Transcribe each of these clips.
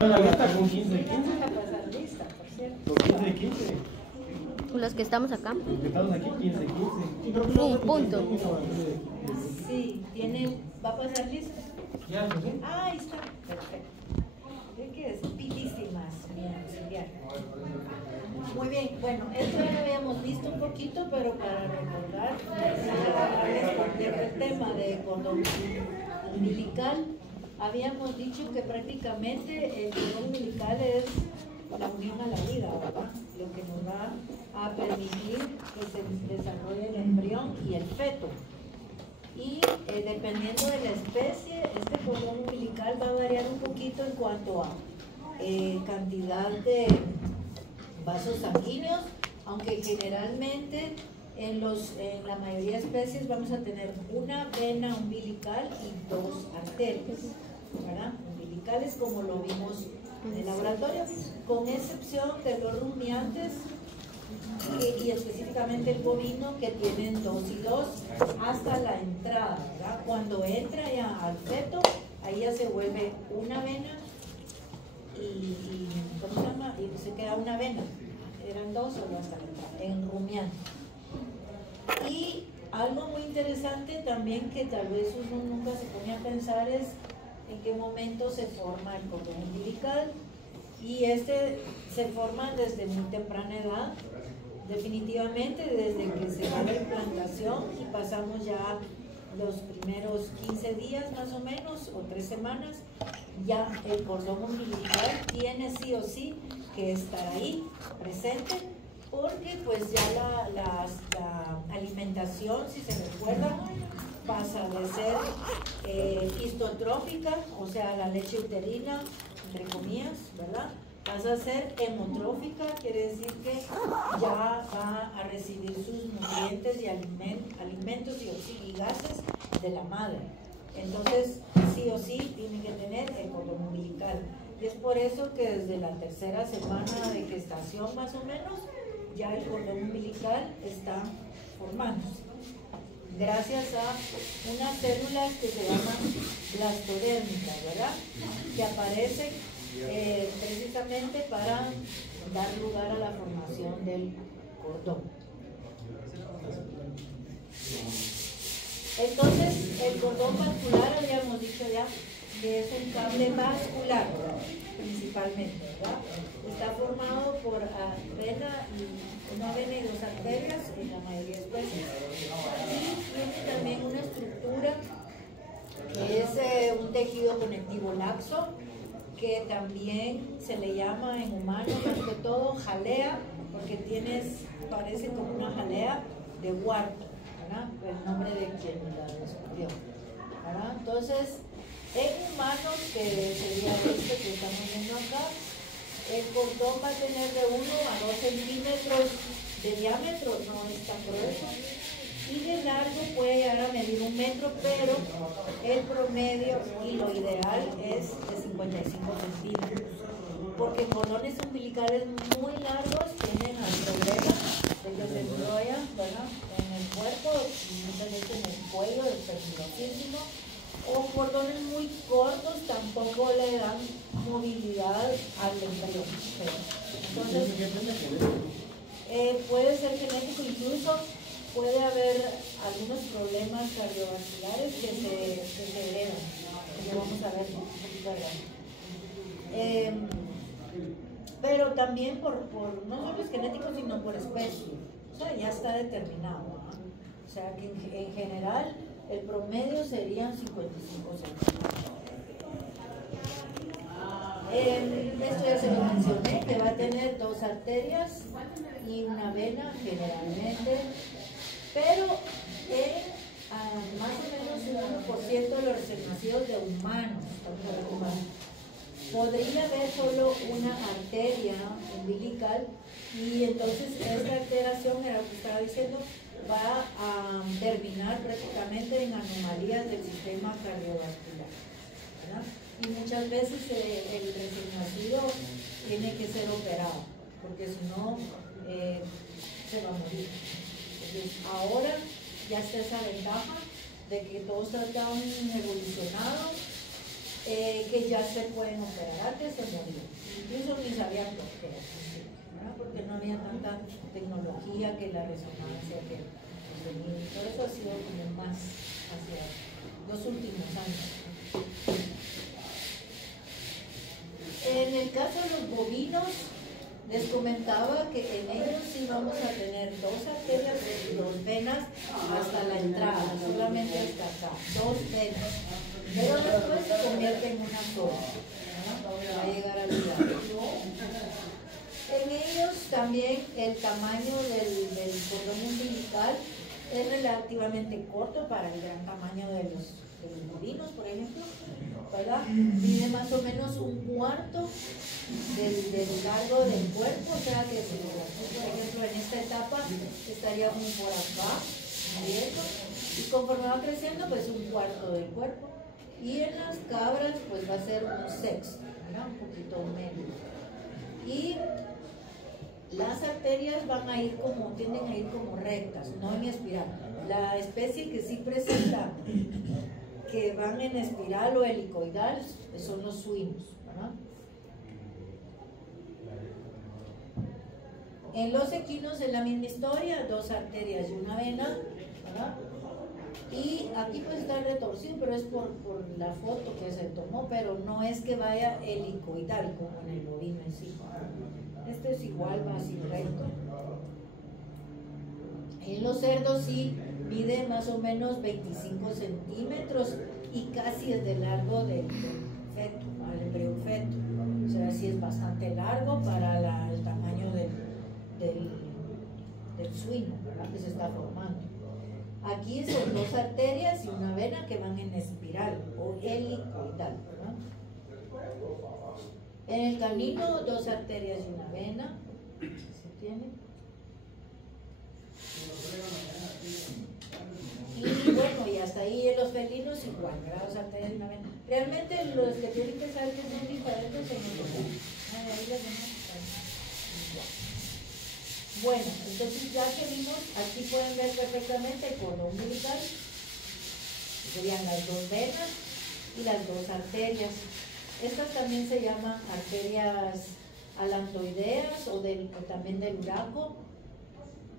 La lista con 15-15. pasar lista, por cierto. Con 15-15. Los que estamos acá. Los que estamos aquí, 15-15. Un punto. Sí, va a pasar lista. Ya, pues sí. Ah, ahí está, perfecto. Es que es pilísimas, mi auxiliar. Muy bien, bueno, esto ya lo habíamos visto un poquito, pero para recordar, les completo el tema de cordón umbilical. Habíamos dicho que prácticamente el cordón umbilical es la unión a la vida, ¿verdad? Lo que nos va a permitir que se desarrolle el embrión y el feto. Y dependiendo de la especie, este cordón umbilical va a variar un poquito en cuanto a cantidad de vasos sanguíneos, aunque generalmente en la mayoría de especies vamos a tener una vena umbilical y dos arterias, ¿verdad? Umbilicales como lo vimos en el laboratorio, con excepción de los rumiantes y específicamente el bovino, que tienen 2 y 2 hasta la entrada, ¿verdad? Cuando entra ya al feto, ahí ya se vuelve una vena y ¿cómo se llama? Y se queda una vena. Eran 2 solo hasta la entrada, en rumiante. Y algo muy interesante también que tal vez uno nunca se pone a pensar es en qué momento se forma el cordón umbilical, y se forma desde muy temprana edad, definitivamente desde que se da la implantación y pasamos ya los primeros 15 días más o menos, o 3 semanas, ya el cordón umbilical tiene sí o sí que estar ahí presente, porque pues ya la alimentación, si se recuerdan, pasa de ser histotrófica, o sea, la leche uterina, entre comillas, ¿verdad? Pasa a ser hemotrófica, quiere decir que ya va a recibir sus nutrientes y alimentos y gases de la madre. Entonces, sí o sí, tiene que tener el cordón umbilical. Y es por eso que desde la 3ª semana de gestación, más o menos, ya el cordón umbilical está formándose, gracias a unas células que se llaman blastodérmicas, ¿verdad? Que aparecen precisamente para dar lugar a la formación del cordón. Entonces, el cordón vascular, habíamos dicho ya, que es un cable vascular, principalmente, ¿verdad? Está formado por una vena y 2 arterias en la mayoría de especies. Y tiene también una estructura que es un tejido conectivo laxo, que también se le llama en humanos, más que todo, jalea, porque parece como una jalea de huarto, ¿verdad? El nombre de quien la descubrió, ¿verdad? Entonces, en humanos, que sería este que estamos viendo acá, el cordón va a tener de 1 a 2 centímetros de diámetro, no es tan grueso, y de largo puede llegar a medir 1 metro, pero el promedio y lo ideal es de 55 centímetros, porque cordones umbilicales muy largos tienen al problema de que se enrollan, ¿verdad?, en el cuerpo, muchas veces en el cuello, es peligrosísimo. O cordones muy cortos tampoco le dan movilidad al embrión. Entonces, puede ser genético, incluso puede haber algunos problemas cardiovasculares que se heredan, que vamos a ver un poquito adelante. Pero también no solo es genético, sino por especie. O sea, ya está determinado, ¿no? O sea, que en general el promedio serían 55 centímetros. Esto ya se lo mencioné, que va a tener 2 arterias y una vena generalmente, pero más o menos un 1% de los recién nacidos de humanos, podría haber solo una arteria umbilical, y entonces esta alteración, era lo que estaba diciendo, va a terminar prácticamente en anomalías del sistema cardiovascular, ¿verdad? Y muchas veces el recién nacido tiene que ser operado, porque si no se va a morir. Entonces, ahora ya está esa ventaja de que todos están evolucionados que ya se pueden operar. Antes se morían, incluso ni sabían por qué, ¿verdad? Porque no había tanta tecnología, que la resonancia, que el sonido, todo eso ha sido como más hacia los últimos años. En el caso de los bovinos, les comentaba que en ellos sí vamos a tener 2 arterias y 2 venas hasta la entrada, solamente hasta acá, 2 venas. Pero después se convierte en una sola, ¿no? Va a llegar al lugar. En ellos también el tamaño del cordón umbilical es relativamente corto para el gran tamaño de los bovinos, por ejemplo, ¿verdad? Mide más o menos 1/4 del largo del cuerpo, o sea que si, por ejemplo, en esta etapa estaría muy por acá, abierto, y conforme va creciendo, pues 1/4 del cuerpo. Y en las cabras, pues va a ser 1/6, ¿verdad? Un poquito menos. Y las arterias tienden a ir como rectas, no en espiral. La especie que sí presenta que van en espiral o helicoidal son los suinos, ¿verdad? En los equinos es la misma historia, 2 arterias y 1 vena, ¿verdad? Y aquí pues está retorcido, pero es por la foto que se tomó, pero no es que vaya helicoidal como en el bovino en sí. Este es igual, va así recto. En los cerdos sí mide más o menos 25 centímetros y casi es de largo del feto, al embrión feto. O sea, sí es bastante largo para el tamaño del suino, ¿verdad? Que se está formando. Aquí son 2 arterias y 1 vena que van en espiral o helicoidal, ¿verdad? En el canino, 2 arterias y 1 vena. ¿Se tiene? Y bueno, y hasta ahí en los felinos igual, ¿verdad? 2 arterias y 1 vena. Realmente los que tienen que saber que son diferentes son los Bueno, entonces ya que vimos, aquí pueden ver perfectamente el cordón umbilical, serían las 2 venas y las 2 arterias. Estas también se llaman arterias alantoideas o también del uraco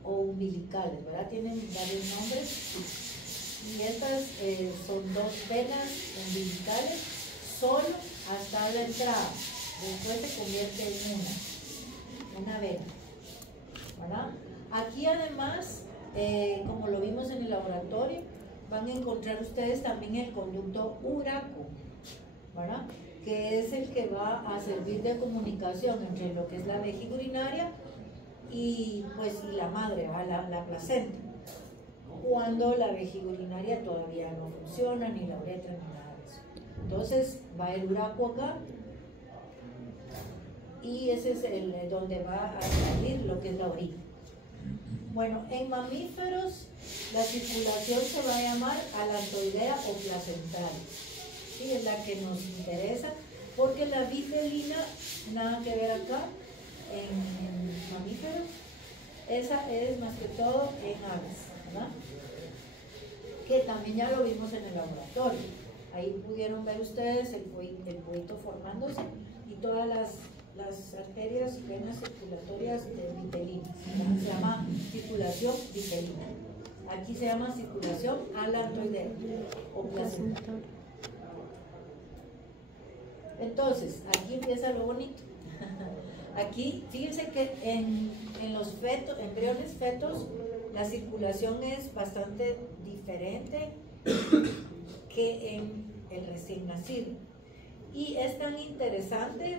o umbilicales, ¿verdad? Tienen varios nombres. Y estas son 2 venas umbilicales solo hasta la entrada. Después se convierte en una vena, ¿verdad? Aquí además, como lo vimos en el laboratorio, van a encontrar ustedes también el conducto uraco, ¿verdad? Que es el que va a servir de comunicación entre lo que es la vejiga urinaria y la madre, la placenta, cuando la vejiga urinaria todavía no funciona, ni la uretra, ni nada de eso. Entonces va el uraco acá, y ese es donde va a salir lo que es la orina. Bueno, en mamíferos la circulación se va a llamar alantoidea o placental. Sí, es la que nos interesa, porque la bifelina, nada que ver acá, en mamíferos, esa es más que todo en aves, ¿verdad? Que también ya lo vimos en el laboratorio. Ahí pudieron ver ustedes el poito formándose y todas las arterias y venas circulatorias de vitelina. Se llama circulación vitelina. Aquí se llama circulación alantoidea o placental. Entonces, aquí empieza lo bonito. Aquí, fíjense que en los embriones fetos, la circulación es bastante diferente que en el recién nacido. Y es tan interesante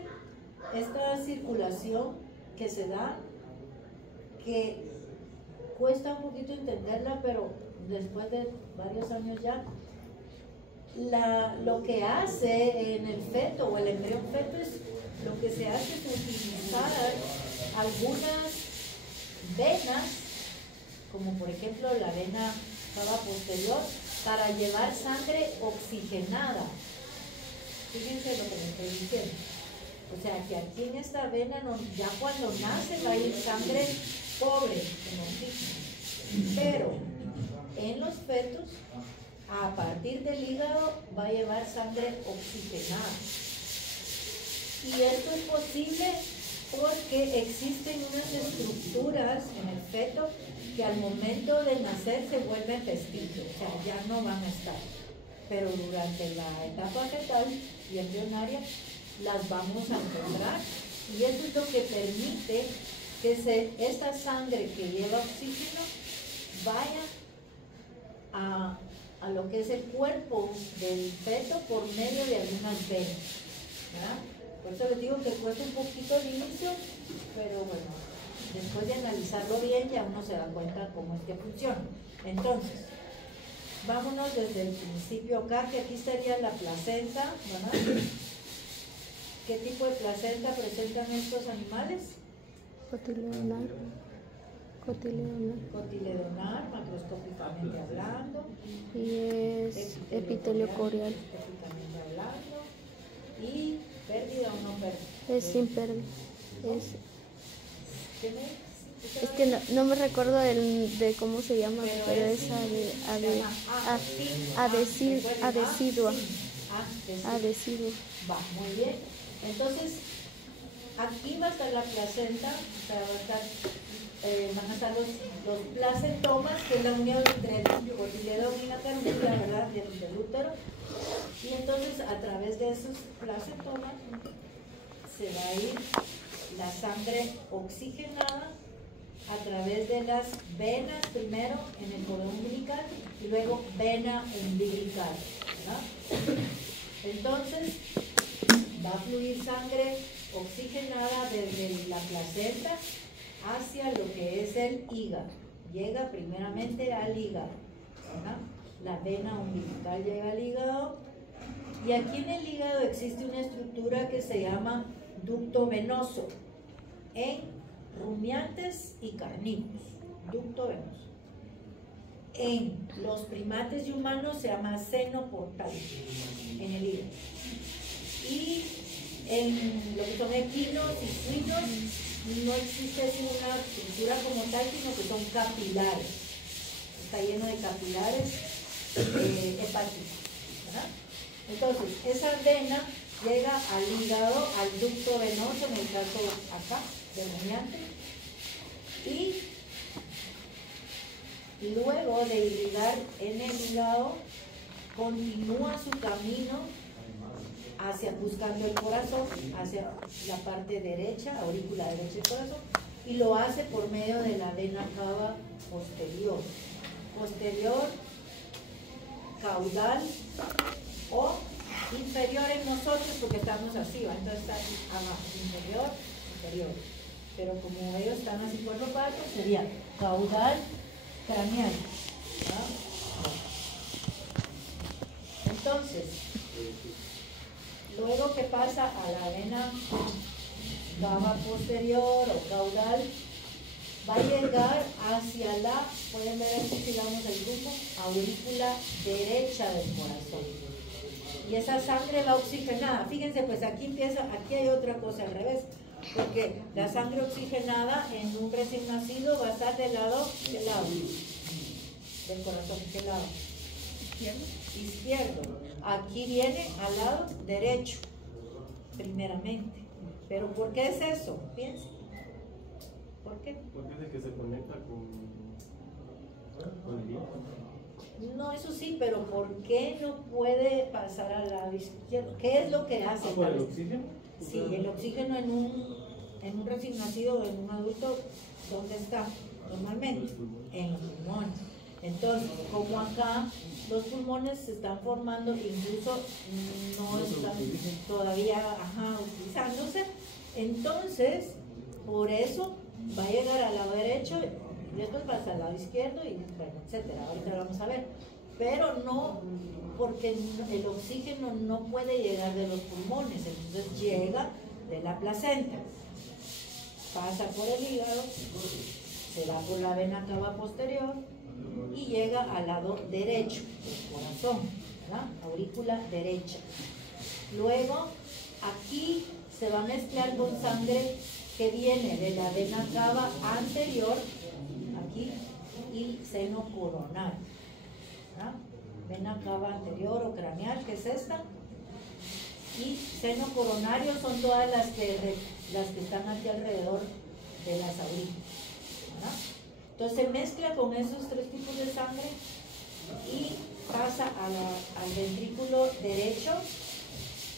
esta circulación que se da que cuesta un poquito entenderla, pero después de varios años ya, lo que hace en el feto o el embrión feto es lo que se hace es utilizar algunas venas, como por ejemplo la vena cava posterior, para llevar sangre oxigenada. Fíjense lo que me estoy diciendo. O sea que aquí en esta vena, ya cuando nace va a ir sangre pobre en oxígeno. Pero en los fetos a partir del hígado va a llevar sangre oxigenada. Y esto es posible porque existen unas estructuras en el feto que al momento de nacer se vuelven vestigios, o sea, ya no van a estar. Pero durante la etapa fetal y embrionaria las vamos a encontrar, y eso es lo que permite que esta sangre que lleva oxígeno vaya a lo que es el cuerpo del feto por medio de algunas venas, ¿verdad? Por eso les digo que cuesta un poquito el inicio, pero bueno, después de analizarlo bien ya uno se da cuenta cómo es que funciona. Entonces, vámonos desde el principio acá, que aquí estaría la placenta, ¿verdad? ¿Qué tipo de placenta presentan estos animales? Cotiledonal. Cotiledonal, macroscópicamente hablando. Y es epitelio corial. Macroscópicamente hablando. ¿Y pérdida o no pérdida? Es sin pérdida. ¿Qué me dices? Es que no me recuerdo de cómo se llama, pero es adecidua. Adecidua. Va, muy bien. Entonces, aquí va a estar la placenta, o sea, van a estar los placentomas, que es la unión entre el cotiledón y la carúncula, ¿verdad? Del útero. Y entonces, a través de esos placentomas, se va a ir la sangre oxigenada a través de las venas, primero en el cordón umbilical y luego vena umbilical, ¿verdad? Entonces, va a fluir sangre oxigenada desde la placenta hacia lo que es el hígado. Llega primeramente al hígado, ¿verdad? La vena umbilical llega al hígado, y aquí en el hígado existe una estructura que se llama ducto venoso en rumiantes y carnívoros. Ducto venoso. En los primates y humanos se llama seno portal en el hígado. Y en lo que son equinos y suinos no existe así una estructura como tal, sino que son capilares. Está lleno de capilares hepáticos, ¿verdad? Entonces, esa vena llega al hígado, al ducto venoso, en el caso acá, del rumiante, y luego de irrigar en el hígado, continúa su camino buscando el corazón, hacia la parte derecha, aurícula derecha del corazón, y lo hace por medio de la vena cava posterior, caudal o inferior en nosotros, porque estamos así, ¿va? Entonces está abajo, inferior, superior. Pero como ellos están así por los patos, sería caudal craneal, ¿va? Entonces, luego que pasa a la vena cava posterior o caudal, va a llegar hacia la, pueden ver aquí si damos el grupo, aurícula derecha del corazón. Y esa sangre va oxigenada. Fíjense, pues aquí hay otra cosa al revés, porque la sangre oxigenada en un recién nacido va a estar del lado del corazón, ¿qué lado? Izquierdo. Aquí viene al lado derecho, primeramente. ¿Pero por qué es eso? Piensen. ¿Por qué? Porque es el que se conecta con el viejo. No, eso sí, pero ¿por qué no puede pasar al lado izquierdo? ¿Qué es lo que hace? ¿Por el oxígeno? Sí, el oxígeno en un recién nacido o en un adulto, ¿dónde está? Normalmente, en los pulmones. Entonces, como acá los pulmones se están formando, incluso no están todavía utilizándose, entonces, por eso va a llegar al lado derecho, y después va al lado izquierdo, y bueno, etcétera. Ahorita lo vamos a ver. Pero no, porque el oxígeno no puede llegar de los pulmones, entonces llega de la placenta, pasa por el hígado, se va por la vena cava posterior y llega al lado derecho del corazón, ¿verdad? Aurícula derecha. Luego, aquí se va a mezclar con sangre que viene de la vena cava anterior, aquí, y seno coronal, ¿verdad? vena cava anterior o craneal, que es esta, y seno coronario son todas las que están aquí alrededor de las aurículas, ¿verdad? Entonces se mezcla con esos tres tipos de sangre y pasa al ventrículo derecho,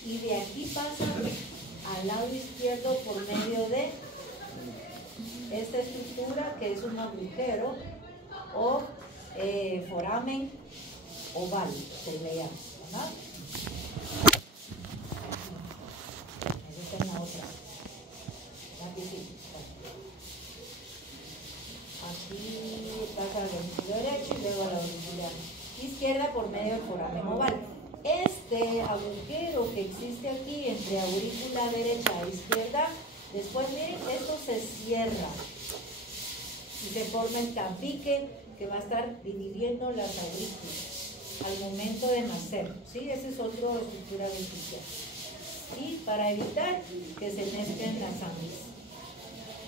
y de aquí pasa al lado izquierdo por medio de esta estructura que es un agujero o foramen oval, se le llama, ¿verdad? Esa está en la otra. Aquí sí. Aquí pasa al ventrículo derecho y luego a la aurícula izquierda por medio del foramen oval. Este agujero que existe aquí entre aurícula derecha e izquierda, después miren, esto se cierra y se forma el tabique que va a estar dividiendo las aurículas al momento de nacer, ¿sí? Esa es otra estructura ventricular. Y para evitar que se mezclen las sangres,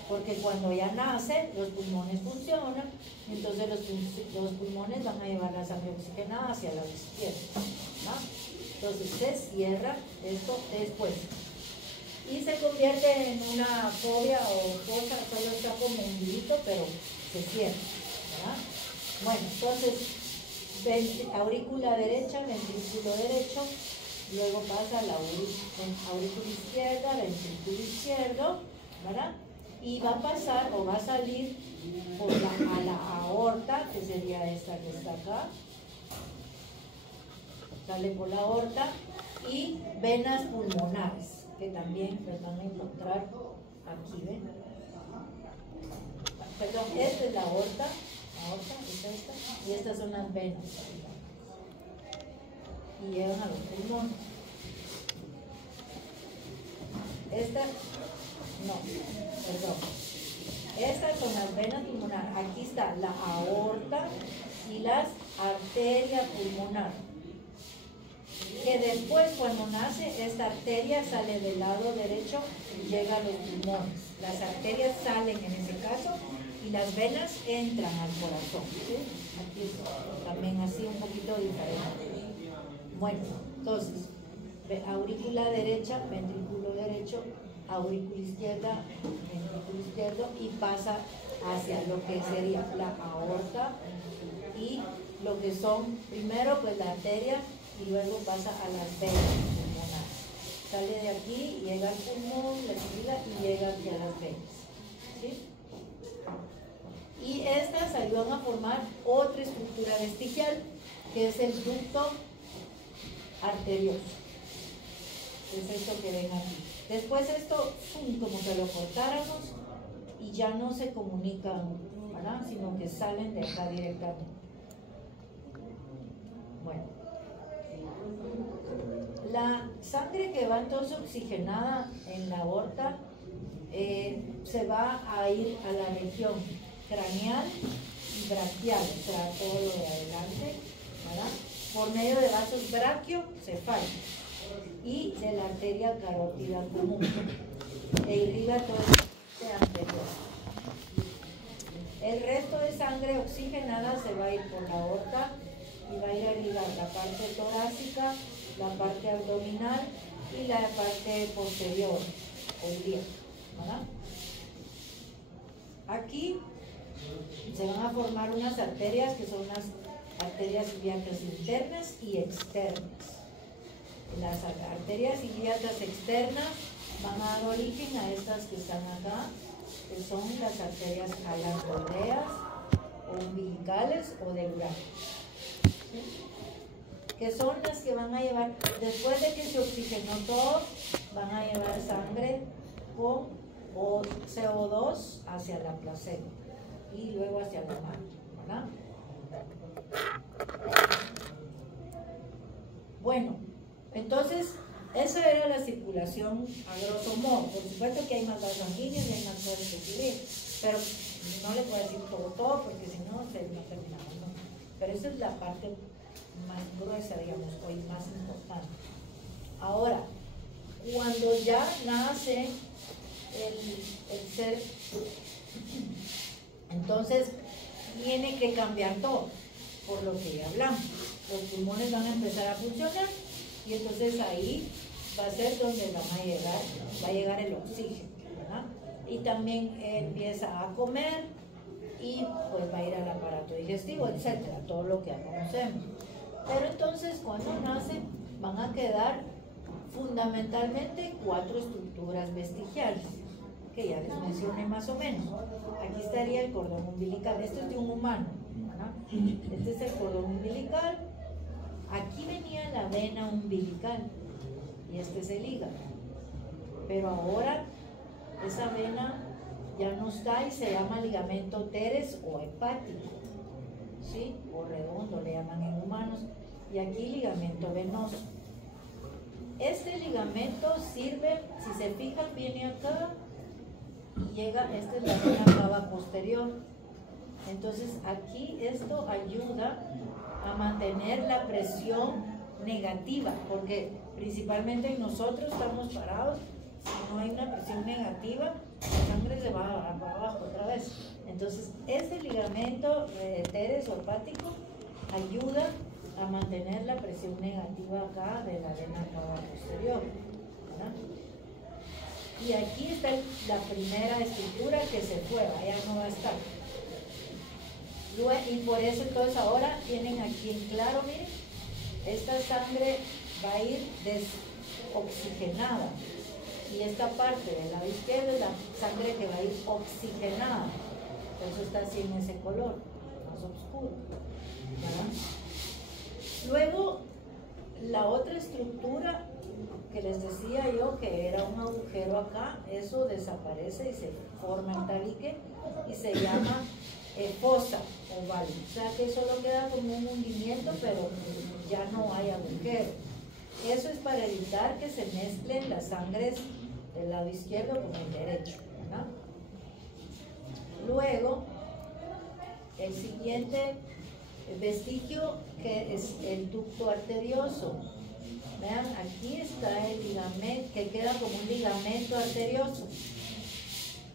porque cuando ya nace los pulmones funcionan, entonces los pulmones van a llevar la sangre oxigenada hacia la izquierda, ¿no? Entonces se cierra esto después y se convierte en una fobia o cosa, solo está como un hilito, pero se cierra, ¿verdad? Bueno, entonces aurícula derecha, ventrículo derecho, luego pasa la aurícula izquierda, ventrículo izquierdo, ¿verdad? Y va a pasar o va a salir a la aorta, que sería esta que está acá, sale por la aorta, y venas pulmonares, que también las van a encontrar aquí, ¿ven? Perdón, esta es la aorta, es esta, y estas son las venas, y llegan a los pulmones. Esta, no, perdón, estas son las venas pulmonares, aquí está la aorta y las arterias pulmonares, que después cuando nace esta arteria sale del lado derecho y llega a los pulmones. Las arterias salen en ese caso y las venas entran al corazón, ¿sí? Aquí es también así un poquito diferente. Bueno, entonces aurícula derecha, ventrículo derecho, aurícula izquierda, ventrículo izquierdo, y pasa hacia lo que sería la aorta y lo que son primero pues la arteria y luego pasa a las venas pulmonares. Sale de aquí, llega al pulmón, la fibra y llega hacia las venas, ¿sí? Y estas ayudan a formar otra estructura vestigial que es el ducto arterioso. Es esto que ven aquí. Después esto, como que lo cortáramos y ya no se comunican, ¿verdad? Sino que salen de acá directamente. Bueno. La sangre que va entonces oxigenada en la aorta se va a ir a la región craneal y braquial, o sea, todo lo de adelante, ¿verdad? Por medio de vasos brachiocefálicos y de la arteria carótida común, e irriga todo el anterior. El resto de sangre oxigenada se va a ir por la aorta y va a ir a irrigar la parte torácica, la parte abdominal y la parte posterior, o ilíaca, ¿verdad? Aquí se van a formar unas arterias que son las arterias ilíacas internas y externas. Las arterias ilíacas externas van a dar origen a estas que están acá, que son las arterias alancoideas, o umbilicales o del uranio, ¿sí? Que son las que van a llevar, después de que se oxigenó todo, van a llevar sangre con CO2 hacia la placenta y luego hacia la mano, ¿verdad? Bueno, entonces esa era la circulación a grosso modo. Por supuesto que hay más vasos sanguíneos y hay más cosas que cubrir, pero no le puedo decir todo porque si no, no terminamos, ¿no? Pero esa es la parte más gruesa, digamos, hoy más importante. Ahora, cuando ya nace el ser, entonces tiene que cambiar todo. por lo que ya hablamos. Los pulmones van a empezar a funcionar y entonces ahí va a ser donde va a llegar el oxígeno, ¿verdad? Y también empieza a comer y pues va a ir al aparato digestivo, etcétera, todo lo que ya conocemos. Pero entonces cuando nacen van a quedar fundamentalmente 4 estructuras vestigiales, que ya les mencioné más o menos. Aquí estaría el cordón umbilical, esto es de un humano, ¿verdad? Este es el cordón umbilical, aquí venía la vena umbilical y este es el hígado. Pero ahora esa vena ya no está y se llama ligamento teres o hepático, ¿sí? O redondo le llaman en humanos, y aquí ligamento venoso. Este ligamento sirve, si se fijan, viene acá y llega, esta es la vena cava posterior. Entonces aquí esto ayuda a mantener la presión negativa, porque principalmente nosotros estamos parados, si no hay una presión negativa, la sangre se va abajo otra vez. Entonces este ligamento teres o hepático ayuda a mantener la presión negativa acá de la vena cava posterior, ¿verdad? Y aquí está la primera estructura que se fue, ya no va a estar. Y por eso entonces ahora tienen aquí en claro, miren, esta sangre va a ir desoxigenada y esta parte del lado izquierdo es la sangre que va a ir oxigenada, por eso está así en ese color más oscuro, ¿verdad? Luego la otra estructura que les decía yo que era un agujero acá, eso desaparece y se forma el tabique y se llama fosa oval, o sea que solo queda como un hundimiento, pero ya no hay agujero. Eso es para evitar que se mezclen las sangres del lado izquierdo con el derecho, ¿verdad? Luego el siguiente vestigio, que es el ducto arterioso. Vean, aquí está el ligamento, que queda como un ligamento arterioso.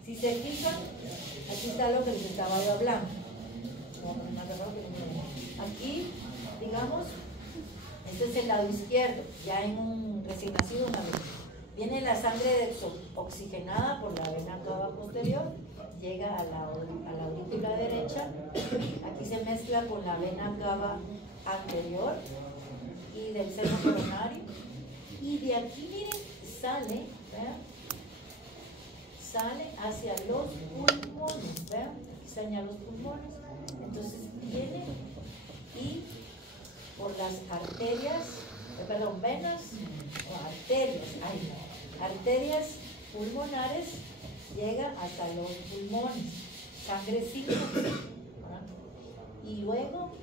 Si se fijan, aquí está lo que les estaba yo hablando. Aquí, digamos, este es el lado izquierdo, ya en un recién nacido una vez. Viene la sangre oxigenada por la vena cava posterior, llega a la aurícula derecha, aquí se mezcla con la vena cava anterior y del seno coronario, y de aquí, miren, sale, ¿vean? Sale hacia los pulmones, ¿vean? Aquí señalan los pulmones, entonces viene y por las arterias, venas o arterias pulmonares llega hasta los pulmones, sangre sin oxígeno, y luego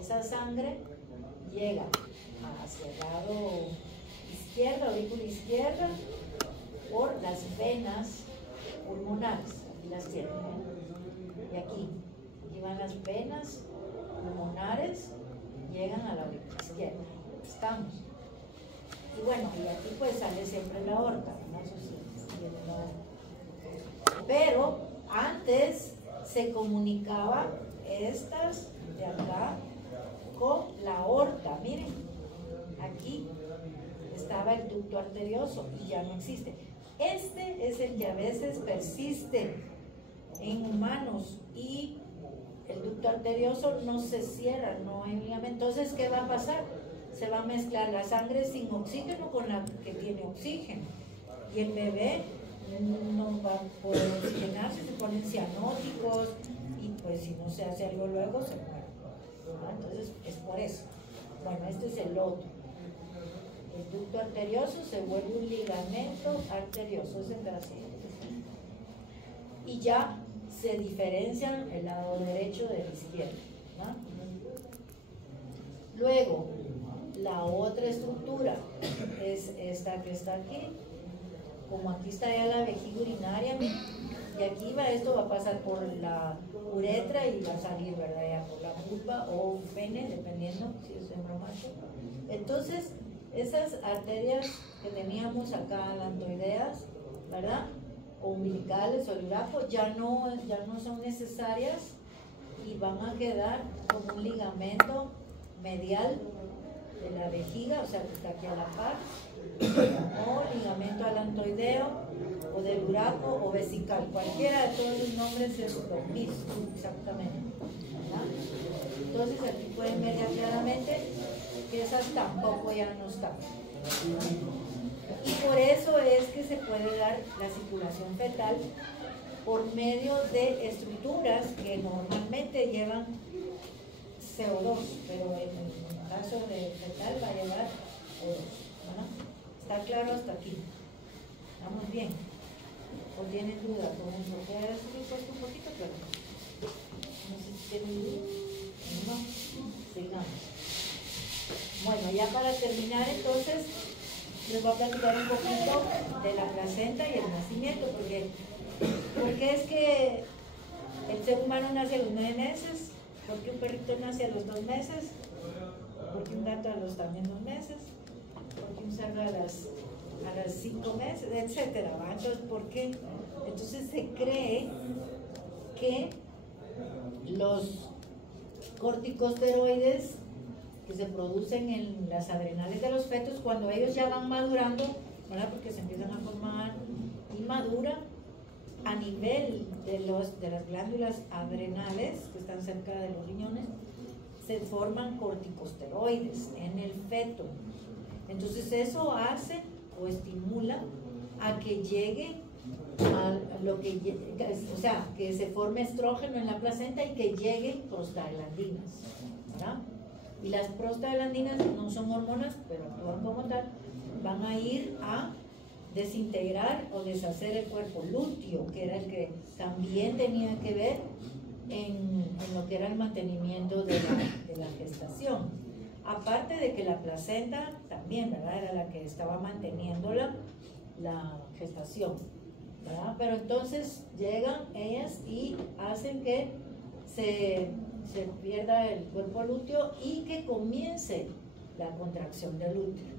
esa sangre llega hacia el lado izquierdo, aurícula izquierda, por las venas pulmonares, aquí las tienen, ¿eh? Y aquí van las venas pulmonares, llegan a la aurícula izquierda, estamos. Y bueno, y aquí pues sale siempre la aorta, ¿no? Eso sí, pero antes se comunicaba estas de acá con la aorta, miren, aquí estaba el ducto arterioso y ya no existe. Este es el que a veces persiste en humanos y el ducto arterioso no se cierra, no hay ligamento. Entonces, ¿qué va a pasar? Se va a mezclar la sangre sin oxígeno con la que tiene oxígeno y el bebé no va a poder oxigenarse, se ponen cianóticos y pues si no se hace algo luego se muere. Entonces es por eso. Bueno, este es el otro. El ducto arterioso se vuelve un ligamento arterioso, ese pedacito. Y ya se diferencian el lado derecho del izquierdo, ¿no? Luego, la otra estructura es esta que está aquí. Como aquí está ya la vejiga urinaria, y aquí esto va a pasar por la uretra y va a salir, ¿verdad? Ya por la vulva o pene, dependiendo si es hembra o macho. Entonces, esas arterias que teníamos acá, lantoideas, ¿verdad? O umbilicales o el uraco, ya no son necesarias y van a quedar como un ligamento medial de la vejiga, o sea que está aquí a la par, o ligamento alantoideo, o del uraco o vesical. Cualquiera de todos los nombres es lo mismo, exactamente, ¿verdad? Entonces aquí pueden ver ya claramente que esas tampoco ya no están. Y por eso es que se puede dar la circulación fetal por medio de estructuras que normalmente llevan CO2, pero en el caso de fetal va a llevar O2, ¿verdad? ¿Está claro hasta aquí? ¿Estamos bien? ¿O tienen duda con eso? Voy a subir puesto un poquito, pero no sé si tienen duda. No, sigamos. Bueno, ya para terminar entonces les voy a platicar un poquito de la placenta y el nacimiento, porque es que el ser humano nace a los 9 meses, porque un perrito nace a los 2 meses, porque un gato a los también 2 meses, porque un cerdo a las 5 meses, etcétera, ¿va? Entonces, ¿por qué? Entonces se cree que los corticosteroides que se producen en las adrenales de los fetos, cuando ellos ya van madurando, ¿verdad? Porque se empiezan a formar y madura a nivel de las glándulas adrenales que están cerca de los riñones, se forman corticosteroides en el feto. Entonces eso hace o estimula a que llegue a lo que, o sea, que se forme estrógeno en la placenta y que lleguen prostaglandinas, ¿verdad? Y las prostaglandinas no son hormonas, pero actúan como tal, van a ir a desintegrar o deshacer el cuerpo lúteo, que era el que también tenía que ver en lo que era el mantenimiento de la gestación. Aparte de que la placenta también, ¿verdad? Era la que estaba manteniendo la gestación, ¿verdad? Pero entonces llegan ellas y hacen que se pierda el cuerpo lúteo y que comience la contracción del útero.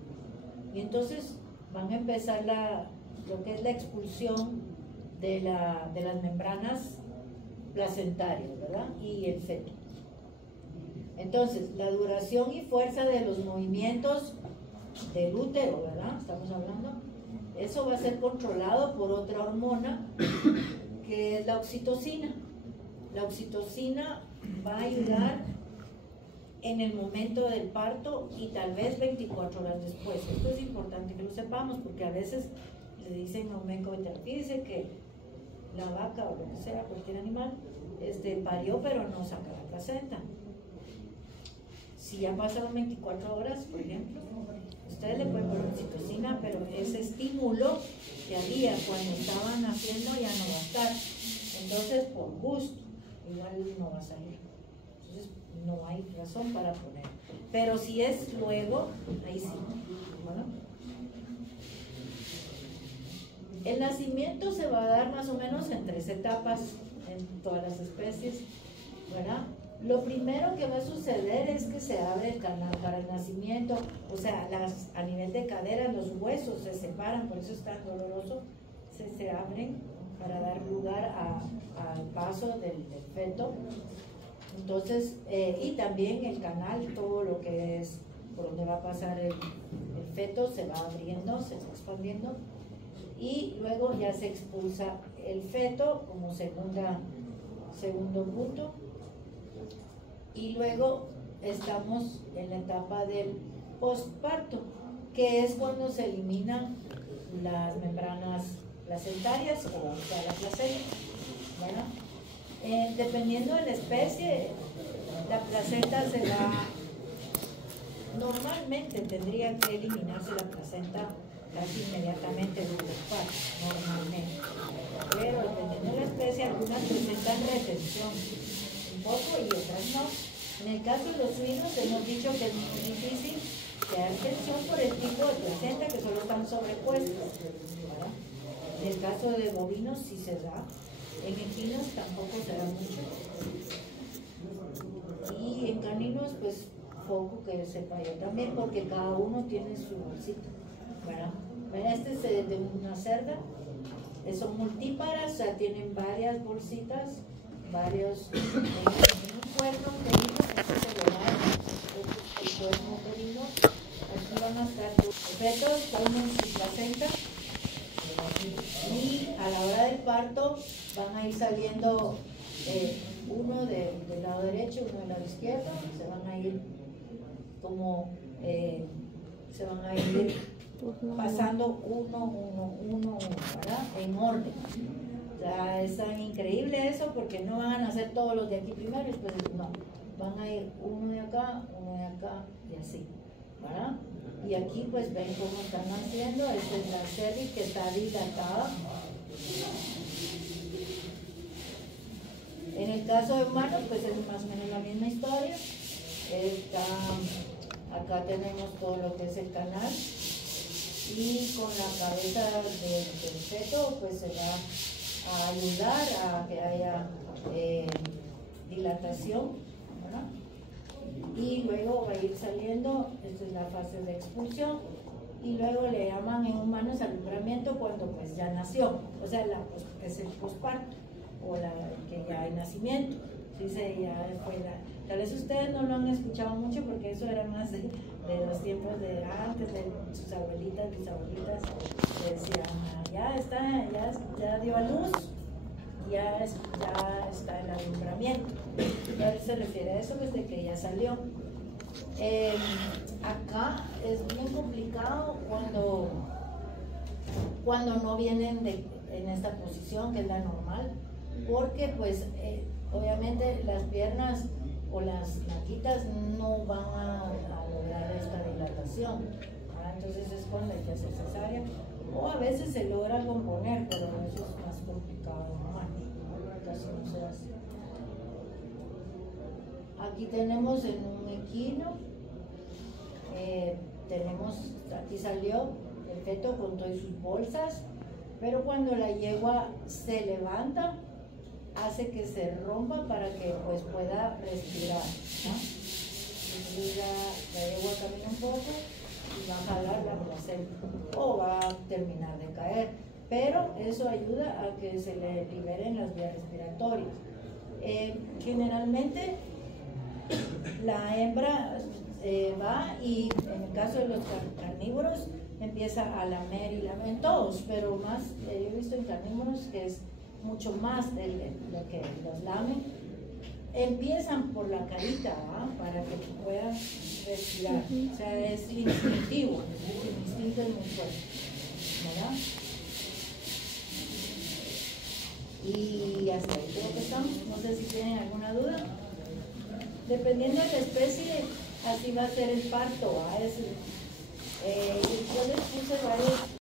Y entonces van a empezar lo que es la expulsión de las membranas placentarias, ¿verdad? Y el feto. Entonces, la duración y fuerza de los movimientos del útero, ¿verdad? Estamos hablando. Eso va a ser controlado por otra hormona que es la oxitocina. La oxitocina va a ayudar en el momento del parto y tal vez 24 horas después. Esto es importante que lo sepamos porque a veces le dicen a un médico veterinario, dice que la vaca o lo que sea, cualquier animal, parió pero no saca la placenta. Si ya pasaron 24 horas, por ejemplo, ustedes le pueden poner oxitocina, pero ese estímulo que había cuando estaban naciendo ya no va a estar. Entonces, por gusto, igual no va a salir. Entonces, no hay razón para poner. Pero si es luego, ahí sí. ¿Bueno? El nacimiento se va a dar más o menos en 3 etapas en todas las especies, ¿verdad? Lo primero que va a suceder es que se abre el canal para el nacimiento, o sea, a nivel de cadera los huesos se separan, por eso es tan doloroso, se abren para dar lugar al paso del feto. Entonces, y también el canal, todo lo que es por donde va a pasar el feto se va abriendo, se va expandiendo y luego ya se expulsa el feto como segundo punto. Y luego estamos en la etapa del postparto, que es cuando se eliminan las membranas placentarias o sea, la placenta, ¿verdad? Dependiendo de la especie, la placenta normalmente tendría que eliminarse la placenta casi inmediatamente desde el parto, normalmente. Pero dependiendo de la especie, algunas presentan retención un poco y otras no. En el caso de los suinos hemos dicho que es muy difícil crear tensión por el tipo de placenta que solo están sobrepuestos, ¿verdad? En el caso de bovinos sí se da, en equinos tampoco se da mucho y en caninos pues poco que sepa yo también porque cada uno tiene su bolsita, ¿verdad? Este es de una cerda, son multíparas, o sea tienen varias bolsitas varios, un cuerno uterino, este es el ovar, este es el cuerno uterino, aquí van a estar los fetos, tomen su placenta, y a la hora del parto van a ir saliendo uno del lado derecho, uno del lado izquierdo, se van a ir como se van a ir pasando uno, ¿verdad? En orden. O sea, es tan increíble eso porque no van a nacer todos los de aquí primero y después no, van a ir uno de acá y así, ¿verdad? Y aquí pues ven cómo están haciendo. Esta es la cervix que está dilatada. En el caso de humanos pues es más o menos la misma historia. Acá tenemos todo lo que es el canal y con la cabeza del feto pues se va a ayudar a que haya dilatación, ¿verdad? Y luego va a ir saliendo, esta es la fase de expulsión, y luego le llaman en humanos alumbramiento cuando pues ya nació, o sea, es el posparto o que ya hay nacimiento. Dice, ya fue tal vez ustedes no lo han escuchado mucho porque eso era más de los tiempos de antes, de sus abuelitas, bisabuelitas, que decían, ya dio a luz, ya está el alumbramiento. Entonces se refiere a eso, pues de que ya salió. Acá es bien complicado cuando no vienen en esta posición, que es la normal, porque pues obviamente las piernas o las naquitas no van a lograr esta dilatación, ¿verdad? Entonces es cuando hay que hacer cesárea, o a veces se logra componer, pero eso es más complicado, casi no se hace. Aquí tenemos en un equino, aquí salió el feto con todas sus bolsas, pero cuando la yegua se levanta, hace que se rompa para que pues pueda respirar, ¿no? Entonces la yegua camina un poco y va a jalar la placenta o va a terminar de caer, pero eso ayuda a que se le liberen las vías respiratorias. Generalmente la hembra va y en el caso de los carnívoros empieza a lamer y lamer, en todos, pero más yo he visto en carnívoros que es mucho más de lo que los lamen. Empiezan por la carita, ¿eh? Para que puedan respirar. O sea, es instintivo, el instinto es muy fuerte, ¿verdad? Y hasta ahí creo que estamos. No sé si tienen alguna duda. Dependiendo de la especie, así va a ser el parto. Yo les puse varios